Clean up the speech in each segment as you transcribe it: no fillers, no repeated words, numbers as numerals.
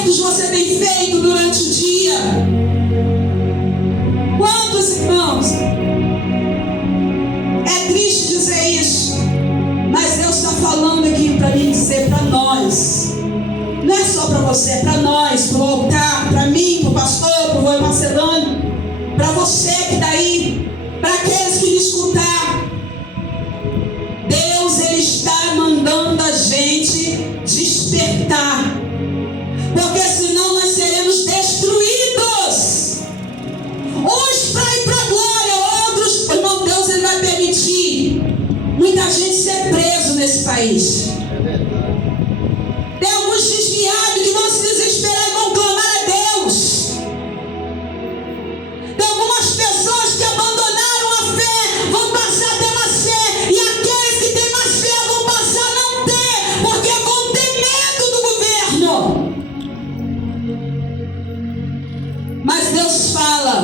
acertos você tem feito durante o dia? Quantos, irmãos? É triste dizer isso, mas Deus está falando aqui para mim dizer para nós. Não é só para você, é para nós, para o altar, para mim, para o pastor, para o vô Macedônio, para você que está aí, para aqueles que me escutar. Deus, Ele está mandando a gente despertar, porque senão nós seremos destruídos. Uns para ir para a glória, outros, irmão, Deus, Ele vai permitir muita gente ser preso nesse país. Tem alguns desviados que vão se desesperar e vão clamar a Deus. Tem algumas pessoas que abandonaram a fé, vão passar a ter uma fé, e aqueles que têm mais fé vão passar a não ter, porque vão ter medo do governo. Mas Deus fala: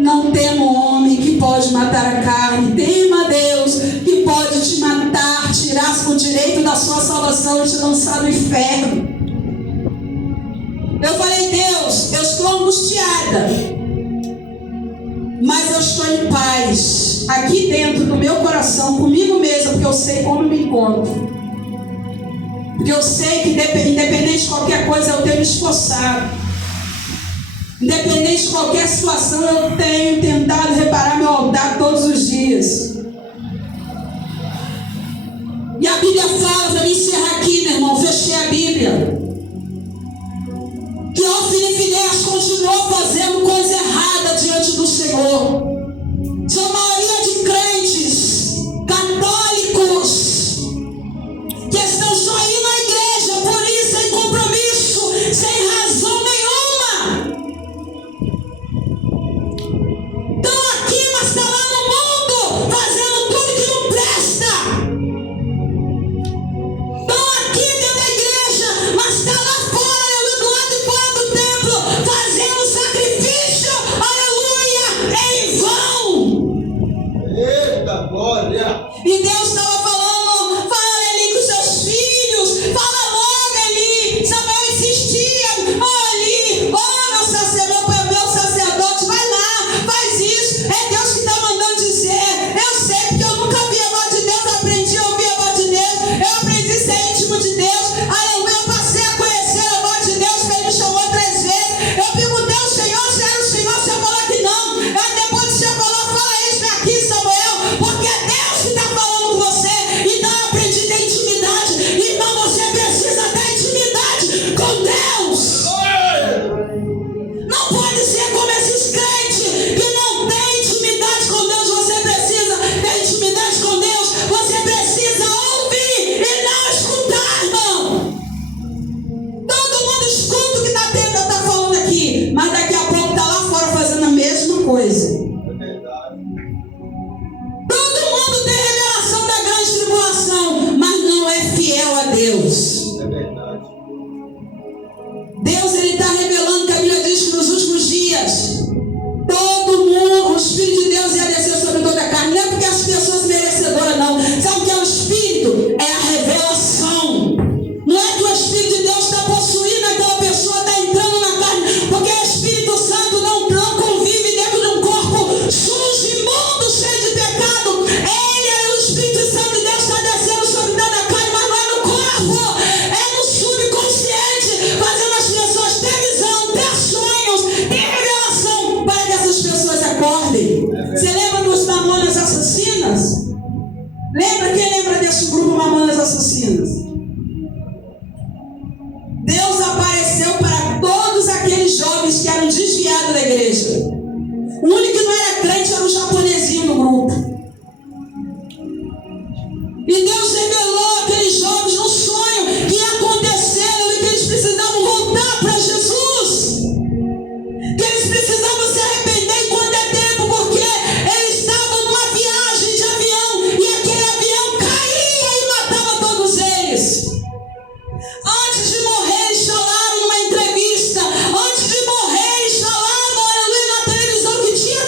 não tema o homem que pode matar a carne, tema a Deus que pode te matar, tirar o direito da sua salvação e te lançar no inferno. Eu falei: Deus, eu estou angustiada, mas eu estou em paz aqui dentro do meu coração, comigo mesma, porque eu sei como me encontro, porque eu sei que independente de qualquer coisa eu tenho me esforçado, independente de qualquer situação eu tenho tentado reparar meu altar todos os dias. E a Bíblia fala, para me encerrar aqui, meu irmão, fechei a Bíblia, que Ófine e Finéias continuou fazendo coisa errada diante do Senhor. Tinha uma maioria de crentes católicos que estão só indo à igreja, por isso, sem compromisso, sem razão nenhuma. Estão aqui, mas estão lá no mundo, fazendo tudo que não presta. Estão aqui dentro da igreja, mas estão lá fora, do lado de fora do templo, fazendo sacrifício, aleluia, em vão. Eita glória! E Deus estava falando: fala ali com seus filhos, fala logo ali. Samuel insistia: ó ali, ó meu sacerdote, vai lá, faz isso. É Deus que está mandando dizer. Eu sei, porque eu nunca vi a voz de Deus, eu aprendi a ouvir a voz de Deus, eu aprendi a ser íntimo de Deus, aleluia, eu passei a conhecer a voz de Deus, que Ele me chamou 3 vezes. Eu perguntei ao Senhor se era o Senhor, se eu falar que não. Depois o Senhor falou: fala isso, vem aqui, Samuel, porque é Deus que está falando com você. Então eu aprendi a ter intimidade. Então você precisa ter intimidade com Deus. Não pode ser como esses crentes que não têm intimidade com Deus. Você precisa ter intimidade com Deus. Você precisa ouvir e não escutar, irmão. Todo mundo escuta o que está falando aqui, mas daqui a pouco está lá fora fazendo a mesma coisa. Todo mundo tem revelação da grande tribulação, mas não é fiel a Deus. É verdade. Deus, Ele está revelando, que a Bíblia diz que nos últimos dias todo mundo, o Espírito de Deus ia descer sobre toda a carne. Não é porque as pessoas merecedoras, não. Sabe o que é o Espírito? É a revelação. Não é que o Espírito de Deus está possuindo aquela pessoa, está entrando na carne, porque o Espírito Santo não convive dentro de um corpo sujo, imundo, cheio de pecado. O Espírito Santo de Deus está descendo sobre toda a carne, mas não é no corpo, é no subconsciente, fazendo as pessoas ter visão, ter sonhos, ter revelação, para que essas pessoas acordem. Você lembra dos Mamonas Assassinas? Lembra? Quem lembra desse grupo Mamonas Assassinas? Deus apareceu para todos aqueles jovens que eram desviados da igreja. O único que não era crente era o japonesinho no grupo. E Deus revelou aqueles jovens no sonho que ia acontecer e que eles precisavam voltar para Jesus. Que eles precisavam se arrepender enquanto é tempo, porque eles estavam numa viagem de avião e aquele avião caía e matava todos eles. Antes de morrer, eles falaram numa entrevista. Antes de morrer, eles falavam, aleluia, na televisão, que tinha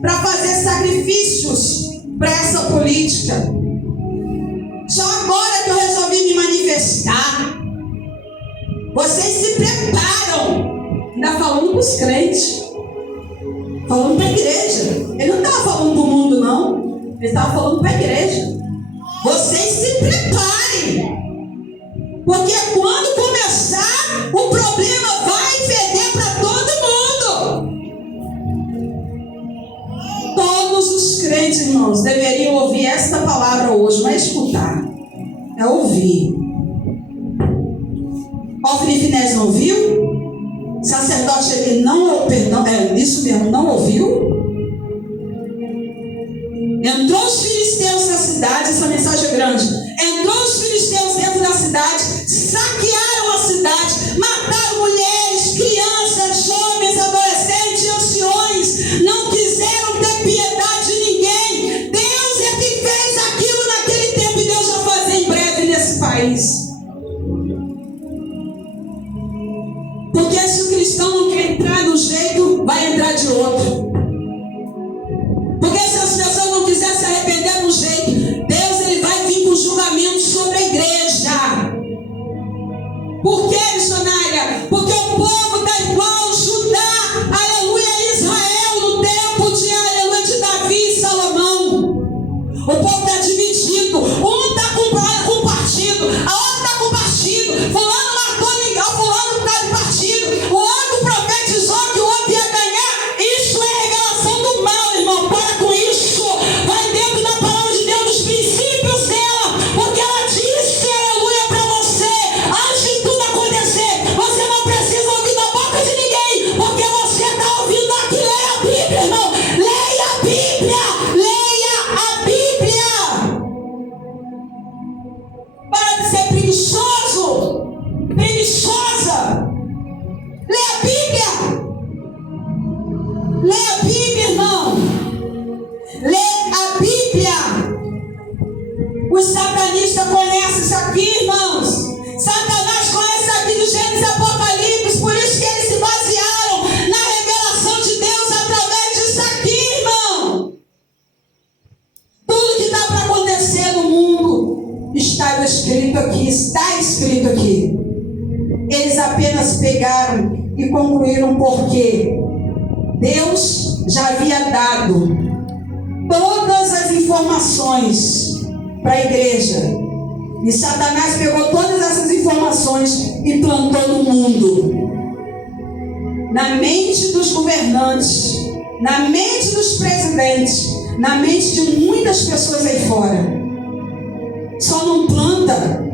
para fazer sacrifícios para essa política. Só agora que eu resolvi me manifestar. Vocês se preparam. Ainda falando para os crentes. Falando para a igreja. Ele não estava falando para o mundo, não. Ele estava falando para a igreja. Vocês se preparem. Porque quando começar, o problema vai feder para todo mundo. Todos os crentes, irmãos, deveriam ouvir esta palavra hoje. Não é escutar, é ouvir. Ofni e Finéias não ouviu? Sacerdote, ele não, perdão, isso mesmo, não ouviu? Entrou os filisteus na cidade, essa mensagem é grande. Entrou os filisteus dentro da cidade, saquearam a cidade, mataram mulheres, crianças, jovens, adolescentes e anciões. Não quiseram ter piedade de ninguém. Deus é que fez aquilo naquele tempo e Deus vai fazer em breve nesse país. Porque se o cristão não quer entrar de um jeito, vai entrar de outro. Porque se as pessoas não quiserem se arrepender de um jeito, Deus ele vai vir com julgamento sobre a igreja. Por quê, missionária? Porque o povo está igual Judá, aleluia, Israel, no tempo de, aleluia, de Davi e Salomão. O povo está dividido. Um está com partido, a outra está com partido. Fulano matou ninguém, fulano está de partido. O outro profetizou que o outro ia ganhar. Isso é revelação do mal, irmão. Para com isso. Vai dentro da palavra de Deus, dos princípios dela. Porque ela disse, aleluia, para você, antes de tudo acontecer, você não precisa ouvir da boca de ninguém. Porque você está ouvindo aqui. Leia a Bíblia, irmão. Leia a Bíblia. Leia a Bíblia. Para de ser preguiçoso. Preguiçosa. Leia a Bíblia. Leia a Bíblia, irmão. Leia a Bíblia. Os satanistas conhecem isso aqui, irmãos. Satanás conhece isso aqui do Gênesis e Apocalipse. Por isso que eles se basearam na revelação de Deus através disso aqui, irmão. Tudo que está para acontecer no mundo está escrito aqui. Está escrito aqui. Eles apenas pegaram e concluíram porque Deus já havia dado todas as informações para a igreja. E Satanás pegou todas essas informações e plantou no mundo. Na mente dos governantes, na mente dos presidentes, na mente de muitas pessoas aí fora. Só não planta.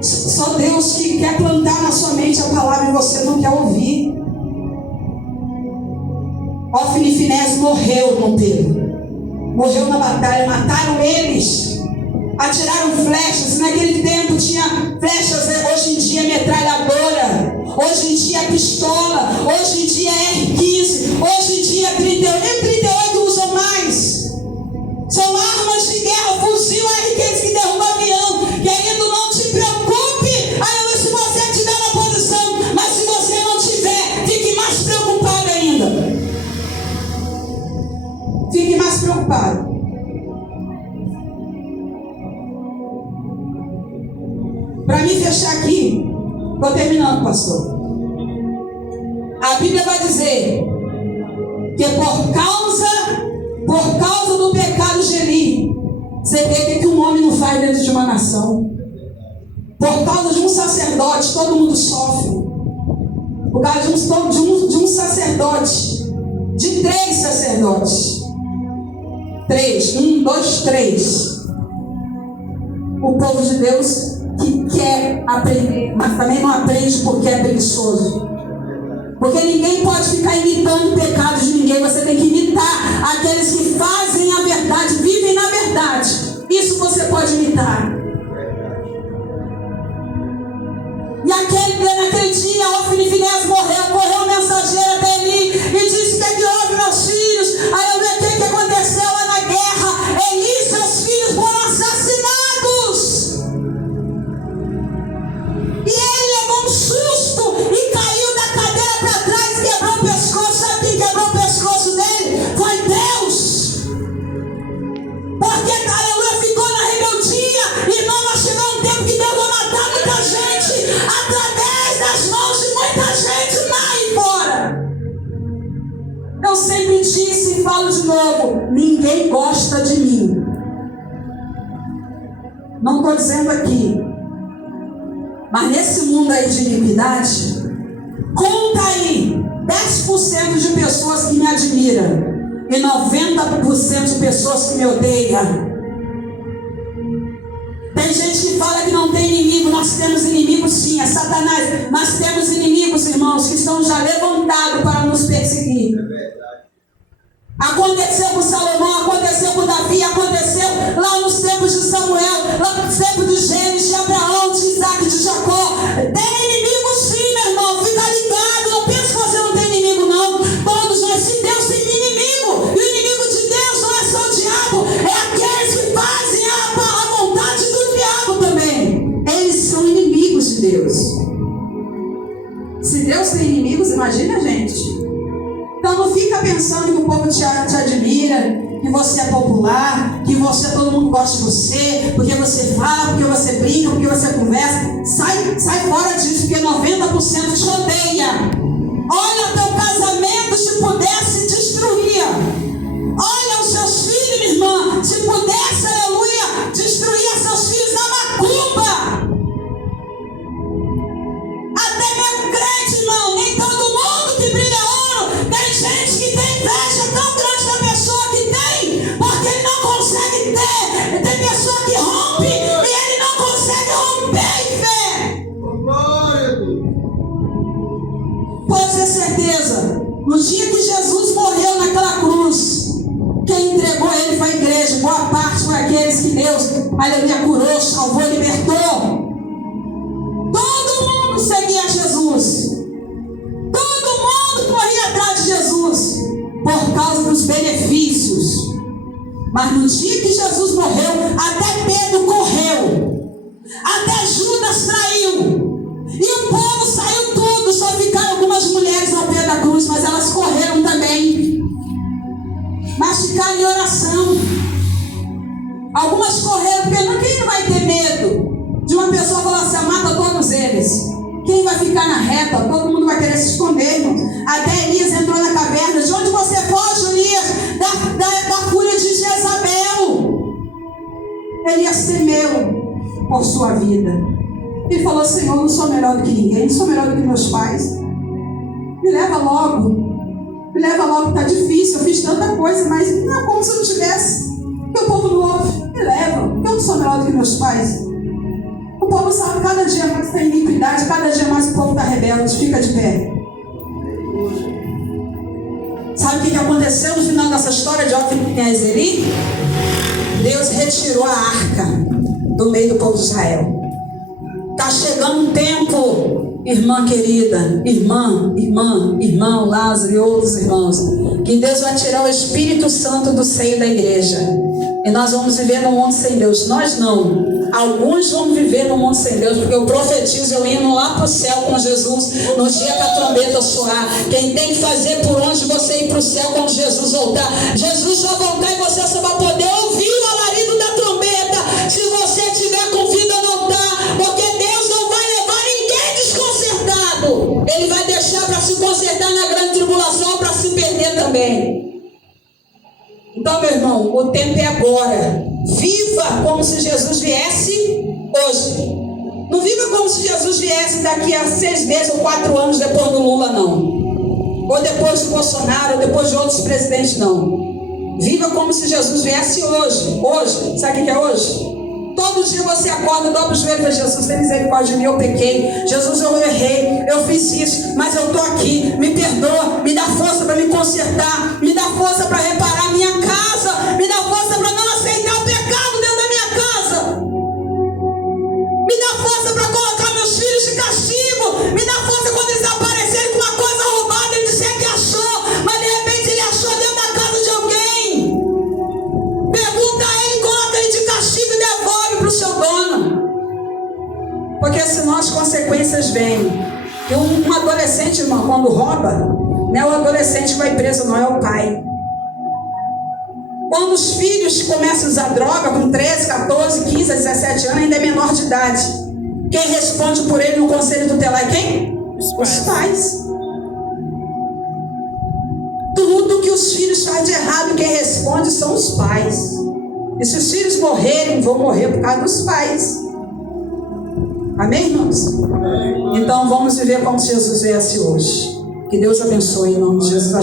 Só Deus que quer plantar na sua mente a palavra e você não quer ouvir. Ofni e Finéias morreu no Pedro. Morreu na batalha, mataram eles. Atiraram flechas. Naquele tempo tinha flechas, hoje em dia metralhadora. Hoje em dia pistola. Hoje em dia R15. Hoje em dia 38. Nem 38 usam mais. São armas de guerra, fuzil R15 que derruba avião. Querido, não te preocupe, aleluia, se você estiver na posição. Mas se você não tiver, fique mais preocupado ainda. Fique mais preocupado. Para mim fechar aqui, estou terminando, pastor. A Bíblia vai dizer que por causa do pecado de Eli, você vê o que um homem não faz dentro de uma nação. Por causa de um sacerdote, todo mundo sofre. Por causa de um sacerdote, de 3 sacerdotes. 3, 1, 2, 3. O povo de Deus que quer aprender, mas também não aprende porque é preguiçoso. Porque ninguém pode ficar imitando o pecado de ninguém. Você tem que imitar aqueles que fazem a verdade, vivem na verdade. Isso você pode imitar. E naquele dia, Ofni e Finéias correu o mensageiro até Eli e disse: o que houve, meus filhos? Aí eu vi o que aconteceu lá na guerra. Eli e seus filhos foram assassinados. E ele levou um susto e caiu da cadeira para trás e quebrou o pescoço. Sabe quem quebrou o pescoço dele? disse e falo de novo: ninguém gosta de mim. Não estou dizendo aqui, mas nesse mundo aí de iniquidade, conta aí 10% de pessoas que me admiram e 90% de pessoas que me odeiam. Tem gente que fala que não tem inimigo. Nós temos inimigos sim, é Satanás. Nós temos inimigos, irmãos, que estão já levantados para nos perseguir. Aconteceu com Salomão, aconteceu com Davi, aconteceu lá nos tempos de Samuel, lá nos tempos de Gênesis, de Abraão, de Isaac, de Jacó. Tem inimigo sim, meu irmão, fica ligado. Não pensa que você não tem inimigo, não. Todos nós, se Deus tem inimigo, e o inimigo de Deus não é só o diabo, é aqueles que fazem a vontade do diabo também. Eles são inimigos de Deus. Se Deus tem inimigos, imagina a gente. Então não fica pensando que o povo te admira, que você é popular, que todo mundo gosta de você, porque você fala, porque você brinca, porque você conversa. Sai fora disso, porque 90% te odeia. Olha teu casamento, se pudesse, destruía. Olha os seus filhos, minha irmã, se pudesse, aleluia, destruía seus filhos na macumba. Até mesmo crente, irmão, nem todo mundo que brilha ouro. Tem gente que tem inveja tão grande da pessoa que tem, porque ele não consegue ter. Tem pessoa que rompe e ele não consegue romper em fé. Pode ter certeza, no dia que Jesus morreu naquela cruz, quem entregou ele foi a igreja. Boa parte foi aqueles que Deus, aleluia, curou, salvou, libertou. Todo mundo seguia Jesus. Todo mundo corria atrás de Jesus por causa dos benefícios. Mas no dia que Jesus morreu, até Pedro correu, até Judas traiu, e o povo saiu tudo. Só ficaram algumas mulheres ao pé da cruz, mas elas correram também, mas ficaram em oração. Algumas correram, porque quem não vai ter medo de uma pessoa falar assim: mata todos eles? Quem vai ficar na reta? Todo mundo vai querer se esconder, irmão. Até Elias entrou na caverna. De onde você foge, Elias? Da fúria de Jezabel. Elias temeu por sua vida. Ele falou: Senhor, não sou melhor do que ninguém, não sou melhor do que meus pais. Me leva logo. Me leva logo, está difícil. Eu fiz tanta coisa, mas não é como se eu não tivesse. Porque o povo não ouve. Me leva, porque eu não sou melhor do que meus pais. O povo sabe, cada dia mais tem iniquidade, cada dia mais o povo está rebelde. Fica de pé. Sabe o que aconteceu no final dessa história de Ofni e Gezeri? Deus retirou a arca do meio do povo de Israel. Está chegando um tempo, irmã querida, irmão Lázaro e outros irmãos, que Deus vai tirar o Espírito Santo do seio da igreja. E nós vamos viver num mundo sem Deus. Nós não. Alguns vão viver no mundo sem Deus, porque eu profetizo eu indo lá para o céu com Jesus no dia que a trombeta soar. Quem tem que fazer por onde você ir para o céu quando Jesus voltar? Jesus vai voltar e você só vai poder ouvir o alarido da trombeta se você tiver com vida no altar, porque Deus não vai levar ninguém desconcertado. Ele vai deixar para se consertar na grande tribulação ou para se perder também. Então, meu irmão, o tempo é agora. Viva como se Jesus viesse hoje. Não viva como se Jesus viesse daqui a 6 meses ou 4 anos depois do Lula, não. Ou depois do Bolsonaro, ou depois de outros presidentes, não. Viva como se Jesus viesse hoje. Hoje, sabe o que é hoje? Todo dia você acorda, dobra o joelho para Jesus: tem misericórdia de mim, eu pequei. Jesus, eu errei, eu fiz isso, mas eu estou aqui. Me perdoa, me dá força para me consertar, me dá força para reparar a minha casa, me dá força para não aceitar o pecado dentro da minha casa, me dá força para colocar meus filhos de castigo, me dá força quando eles aparecerem com uma coisa roubada, ele disser que achou, mas de repente ele achou dentro da casa de alguém. Pergunta a ele, coloca ele de castigo e devolve para o seu dono, porque senão as consequências vêm. E um adolescente, irmão, quando rouba, não é o adolescente que vai preso, não, é o pai. Quando os filhos começam a usar droga com 13, 14, 15, 17 anos, ainda é menor de idade, quem responde por ele no conselho tutelar é quem? Os pais. Tudo que os filhos fazem de errado, quem responde são os pais. E se os filhos morrerem, vão morrer por causa dos pais. Amém, irmãos? Então vamos viver como se Jesus viesse hoje. Que Deus abençoe em nome de Jesus.